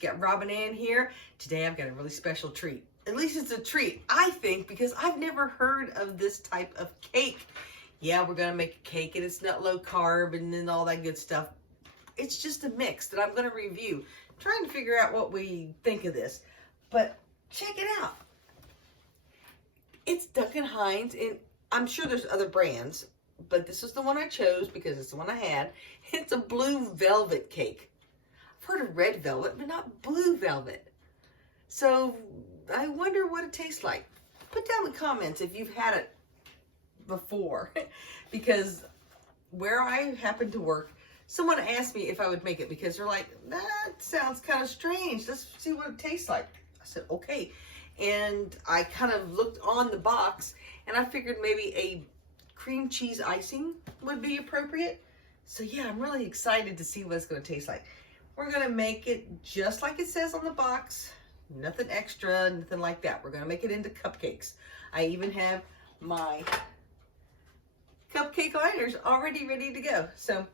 You got Robin Ann here. Today I've got a really special treat. At least it's a treat, I think, because I've never heard of this type of cake. Yeah, we're gonna make a cake and it's not low carb and then all that good stuff. It's just a mix that I'm gonna review. I'm trying to figure out what we think of this. But check it out. It's Duncan Hines, and I'm sure there's other brands, but this is the one I chose because it's the one I had. It's a blue velvet cake. I've heard of red velvet, but not blue velvet. So I wonder what it tastes like. Put down in the comments if you've had it before, because where I happen to work, someone asked me if I would make it because they're like, that sounds kind of strange. Let's see what it tastes like. I said, okay. And I kind of looked on the box and I figured maybe a cream cheese icing would be appropriate. So yeah, I'm really excited to see what it's going to taste like. We're going to make it just like it says on the box. Nothing extra, nothing like that. We're going to make it into cupcakes. I even have my cupcake liners already ready to go. So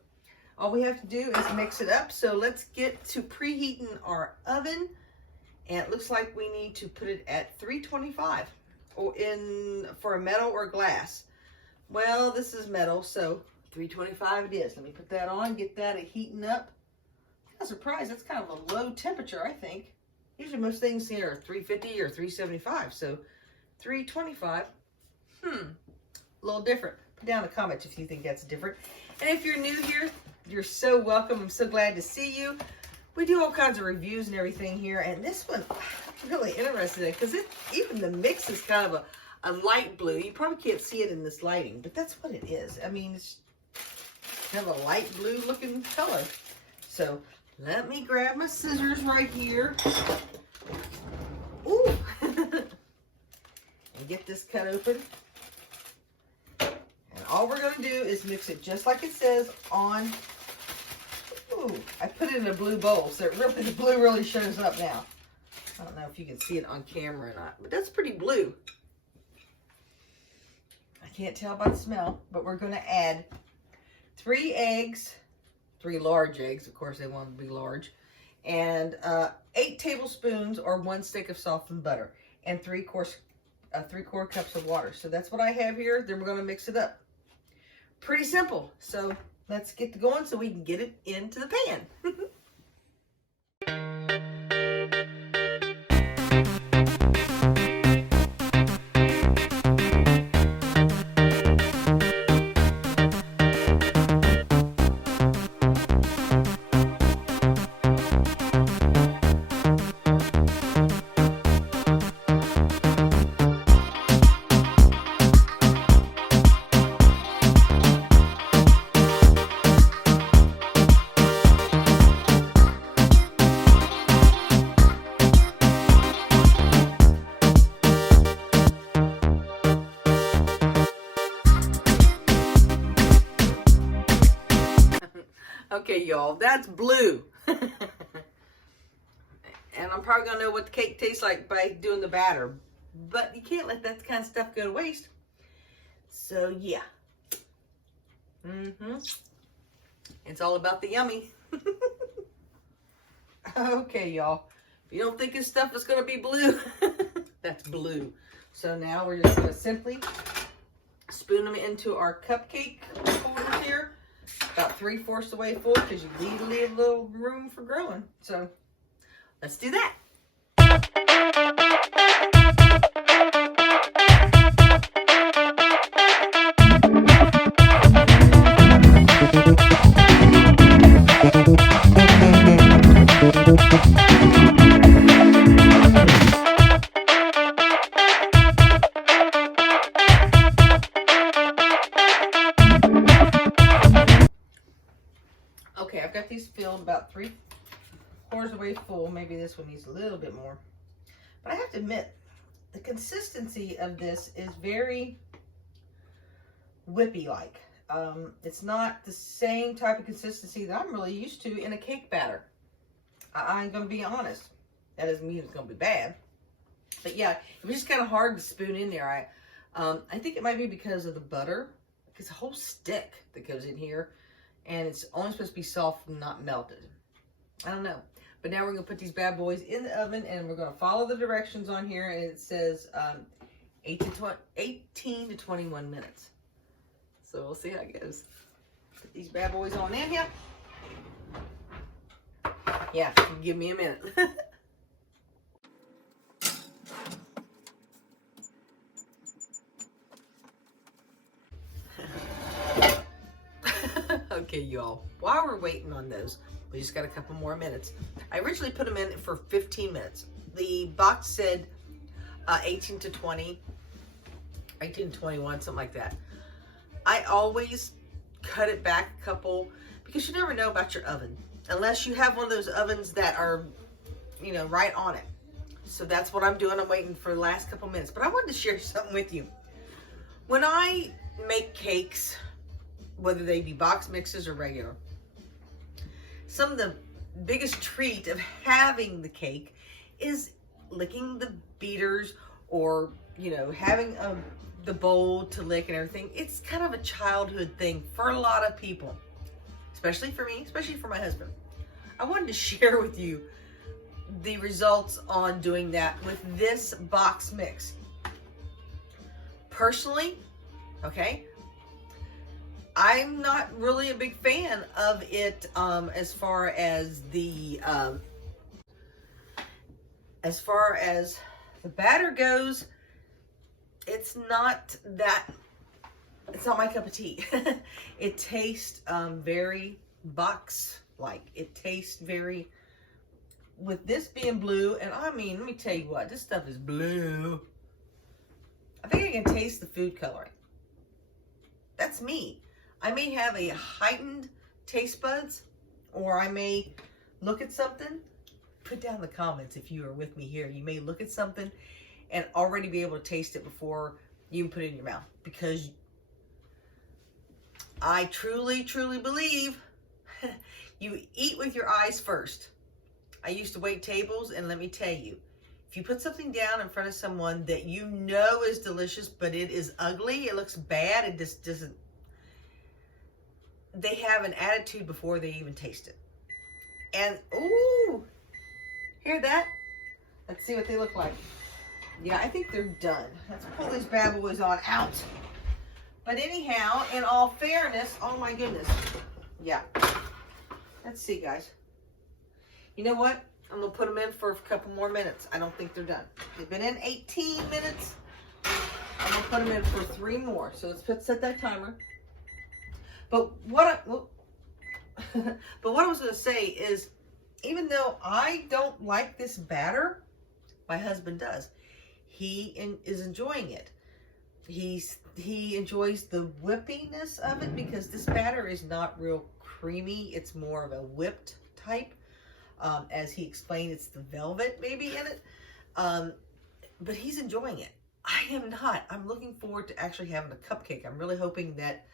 all we have to do is mix it up. So let's get to preheating our oven. And it looks like we need to put it at 325 or for a metal or glass. Well, this is metal, so 325 it is. Let me put that on, get that heating up. I'm surprised, that's kind of a low temperature, I think. Usually most things here are 350 or 375, so 325, a little different. Put down in the comments if you think that's different. And if you're new here, you're so welcome. I'm so glad to see you. We do all kinds of reviews and everything here, and this one I'm really interested in because even the mix is kind of a light blue. You probably can't see it in this lighting, but that's what it is. I mean, it's kind of a light blue looking color. So let me grab my scissors right here. Ooh. And get this cut open. And all we're going to do is mix it just like it says on. Ooh, I put it in a blue bowl, so the blue really shows up now. I don't know if you can see it on camera or not, but that's pretty blue. I can't tell by the smell, but we're going to add 3 eggs, 3 large eggs, of course they want to be large, and 8 tablespoons or 1 stick of softened butter, and 3/4 cups of water. So that's what I have here. Then we're going to mix it up. Pretty simple. So let's get going so we can get it into the pan. Okay, y'all, that's blue. And I'm probably going to know what the cake tastes like by doing the batter. But you can't let that kind of stuff go to waste. So, yeah. It's all about the yummy. Okay, y'all. If you don't think this stuff is going to be blue, that's blue. So now we're just going to simply spoon them into our cupcake holders here. About 3/4 the way full because you need to leave a little room for growing. So let's do that. Okay, I've got these filled about 3/4 of the way full. Maybe this one needs a little bit more. But I have to admit, the consistency of this is very whippy-like. It's not the same type of consistency that I'm really used to in a cake batter. I'm going to be honest. That doesn't mean it's going to be bad. But yeah, it was just kind of hard to spoon in there. I think it might be because of the butter. It's a whole stick that goes in here. And it's only supposed to be soft and not melted. I don't know. But now we're going to put these bad boys in the oven, and we're going to follow the directions on here, and it says 18 to 21 minutes. So we'll see how it goes. Put these bad boys on in here. Yeah, give me a minute. Okay, y'all, while we're waiting on those, we just got a couple more minutes. I originally put them in for 15 minutes. The box said 18 to 20, 18 to 21, something like that. I always cut it back a couple because you never know about your oven. Unless you have one of those ovens that are, you know, right on it. So that's what I'm doing. I'm waiting for the last couple minutes. But I wanted to share something with you. When I make cakes, whether they be box mixes or regular, some of the biggest treat of having the cake is licking the beaters, or, you know, having the bowl to lick and everything. It's kind of a childhood thing for a lot of people, especially for me, especially for my husband. I wanted to share with you the results on doing that with this box mix. Personally, okay, I'm not really a big fan of it as far as the batter goes. It's not my cup of tea. It tastes very box-like. It tastes very, with this being blue, and I mean, let me tell you what, this stuff is blue. I think I can taste the food coloring. That's me. I may have a heightened taste buds, or I may look at something. Put down in the comments if you are with me here. You may look at something and already be able to taste it before you even put it in your mouth. Because I truly, truly believe you eat with your eyes first. I used to wait tables, and let me tell you, if you put something down in front of someone that you know is delicious, but it is ugly, it looks bad, it just doesn't, they have an attitude before they even taste it. And, ooh, hear that? Let's see what they look like. Yeah, I think they're done. Let's pull these bad boys on out. But anyhow, in all fairness, oh my goodness. Yeah. Let's see, guys. You know what? I'm going to put them in for a couple more minutes. I don't think they're done. They've been in 18 minutes. I'm going to put them in for 3 more. So let's set that timer. But what I was going to say is, even though I don't like this batter, my husband does. He is enjoying it. He enjoys the whippiness of it, because this batter is not real creamy. It's more of a whipped type. As he explained, it's the velvet maybe in it. But he's enjoying it. I am not. I'm looking forward to actually having a cupcake. I'm really hoping that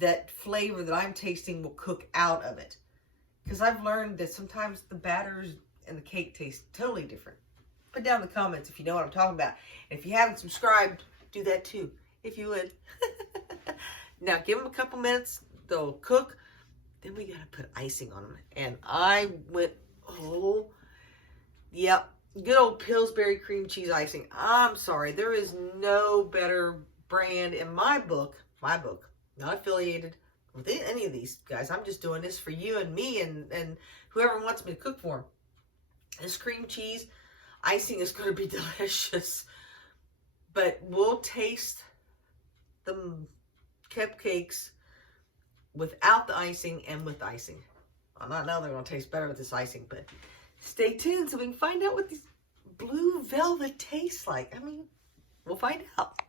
that flavor that I'm tasting will cook out of it. Because I've learned that sometimes the batters and the cake taste totally different. Put down in the comments if you know what I'm talking about. And if you haven't subscribed, do that too, if you would. Now, give them a couple minutes. They'll cook. Then we got to put icing on them. And I went, oh, yep. Good old Pillsbury cream cheese icing. I'm sorry. There is no better brand in my book, not affiliated with any of these guys. I'm just doing this for you and me and whoever wants me to cook for them. This cream cheese icing is going to be delicious. But we'll taste the cupcakes without the icing and with icing. Well, not now they're going to taste better with this icing, but stay tuned so we can find out what this blue velvet tastes like. I mean, we'll find out.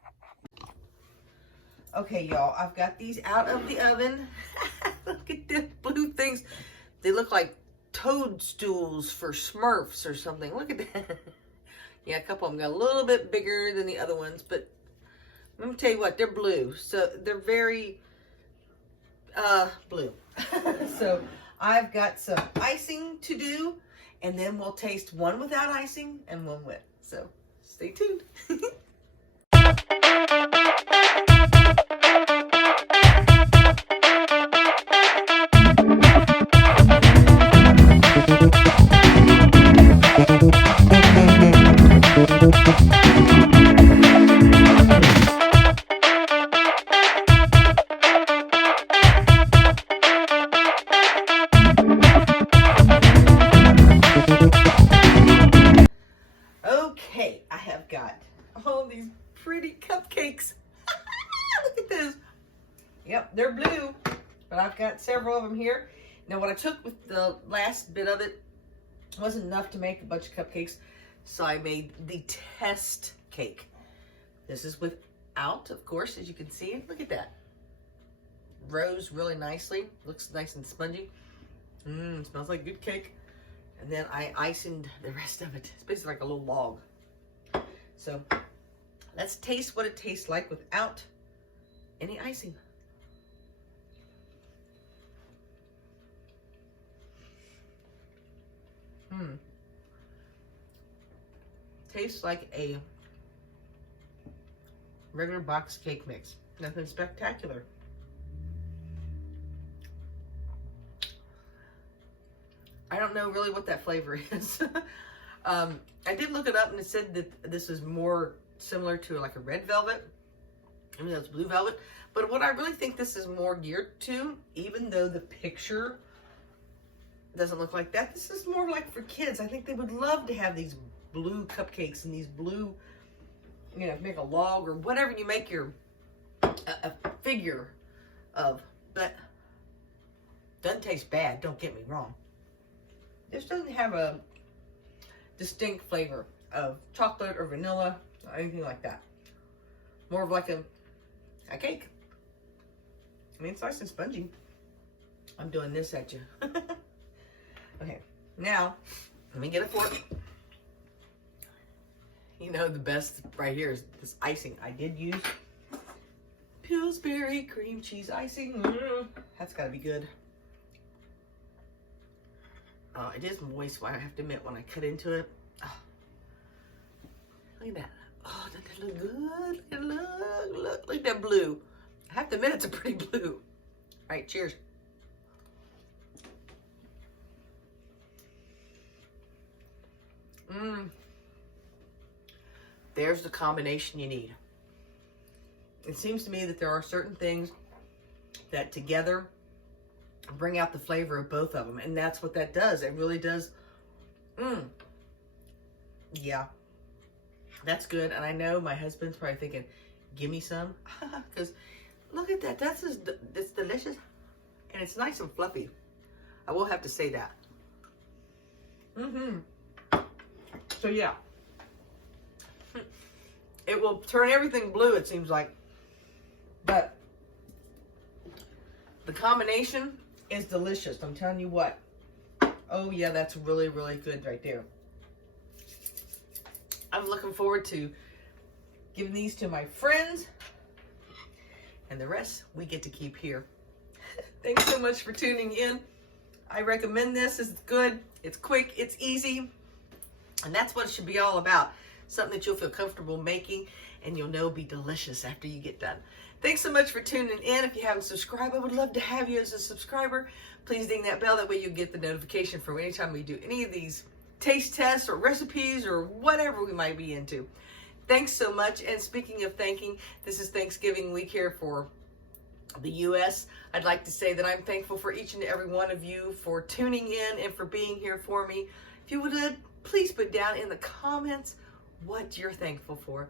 Okay, y'all, I've got these out of the oven. Look at the blue things. They look like toadstools for Smurfs or something. Look at that. Yeah, a couple of them got a little bit bigger than the other ones, but let me tell you what, they're blue. So they're very blue. So I've got some icing to do, and then we'll taste one without icing and one with. So stay tuned. pretty cupcakes. Look at those. Yep, they're blue, but I've got several of them here. Now what I took with the last bit of it wasn't enough to make a bunch of cupcakes, so I made the test cake. This is without, of course, as you can see. Look at that. Rose really nicely. Looks nice and spongy. Smells like good cake. And then I iced the rest of it. It's basically like a little log. So let's taste what it tastes like without any icing. Tastes like a regular box cake mix. Nothing spectacular. I don't know really what that flavor is. I did look it up and it said that this is more similar to like a red velvet. I mean, it's blue velvet. But what I really think this is more geared to, even though the picture doesn't look like that, this is more like for kids. I think they would love to have these blue cupcakes and these blue, you know, make a log or whatever you make your a figure of. But doesn't taste bad, don't get me wrong. This doesn't have a distinct flavor of chocolate or vanilla or anything like that. More of like a cake. I mean, it's nice and spongy. I'm doing this at you. Okay, now let me get a fork. You know, the best right here is this icing. I did use Pillsbury cream cheese icing. That's gotta be good. It is moist, so I have to admit when I cut into it. Oh, look at that. Oh, doesn't that look good? Look at that blue. I have to admit it's a pretty blue. All right, cheers. There's the combination you need. It seems to me that there are certain things that together bring out the flavor of both of them, and that's what that does. It really does. Yeah, that's good. And I know my husband's probably thinking, give me some, because look at that. It's delicious, and it's nice and fluffy. I will have to say that. So yeah, it will turn everything blue, it seems like, but the combination is delicious. I'm telling you what. Oh yeah, that's really, really good right there. I'm looking forward to giving these to my friends, and the rest we get to keep here. Thanks so much for tuning in. I recommend this. This is good. It's quick. It's easy. And that's what it should be all about. Something that you'll feel comfortable making and you'll know be delicious after you get done. Thanks so much for tuning in. If you haven't subscribed, I would love to have you as a subscriber. Please ding that bell. That way you'll get the notification for anytime we do any of these taste tests or recipes or whatever we might be into. Thanks so much. And speaking of thanking, this is Thanksgiving week here for the U.S. I'd like to say that I'm thankful for each and every one of you for tuning in and for being here for me. If you would please put down in the comments what you're thankful for.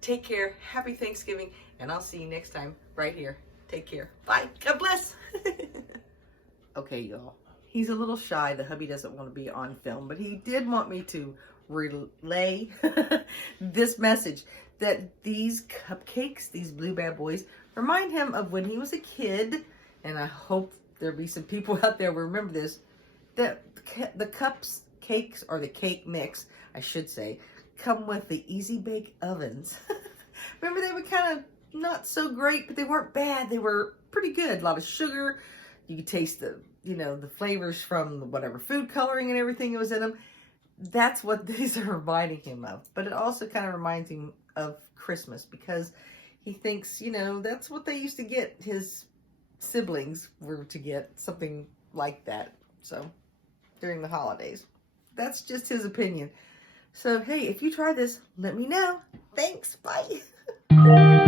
Take care. Happy Thanksgiving. And I'll see you next time right here. Take care. Bye. God bless. Okay, y'all. He's a little shy. The hubby doesn't want to be on film, but he did want me to relay this message that these cupcakes, these blue bad boys, remind him of when he was a kid. And I hope there'll be some people out there who remember this, that the cakes, or the cake mix, I should say, come with the Easy Bake Ovens. Remember, they were kind of not so great, but they weren't bad. They were pretty good. A lot of sugar. You could taste the, you know, the flavors from whatever food coloring and everything that was in them. That's what these are reminding him of. But it also kind of reminds him of Christmas, because he thinks, you know, that's what they used to get. His siblings were to get something like that. So during the holidays. That's just his opinion. So, hey, if you try this, let me know. Thanks. Bye.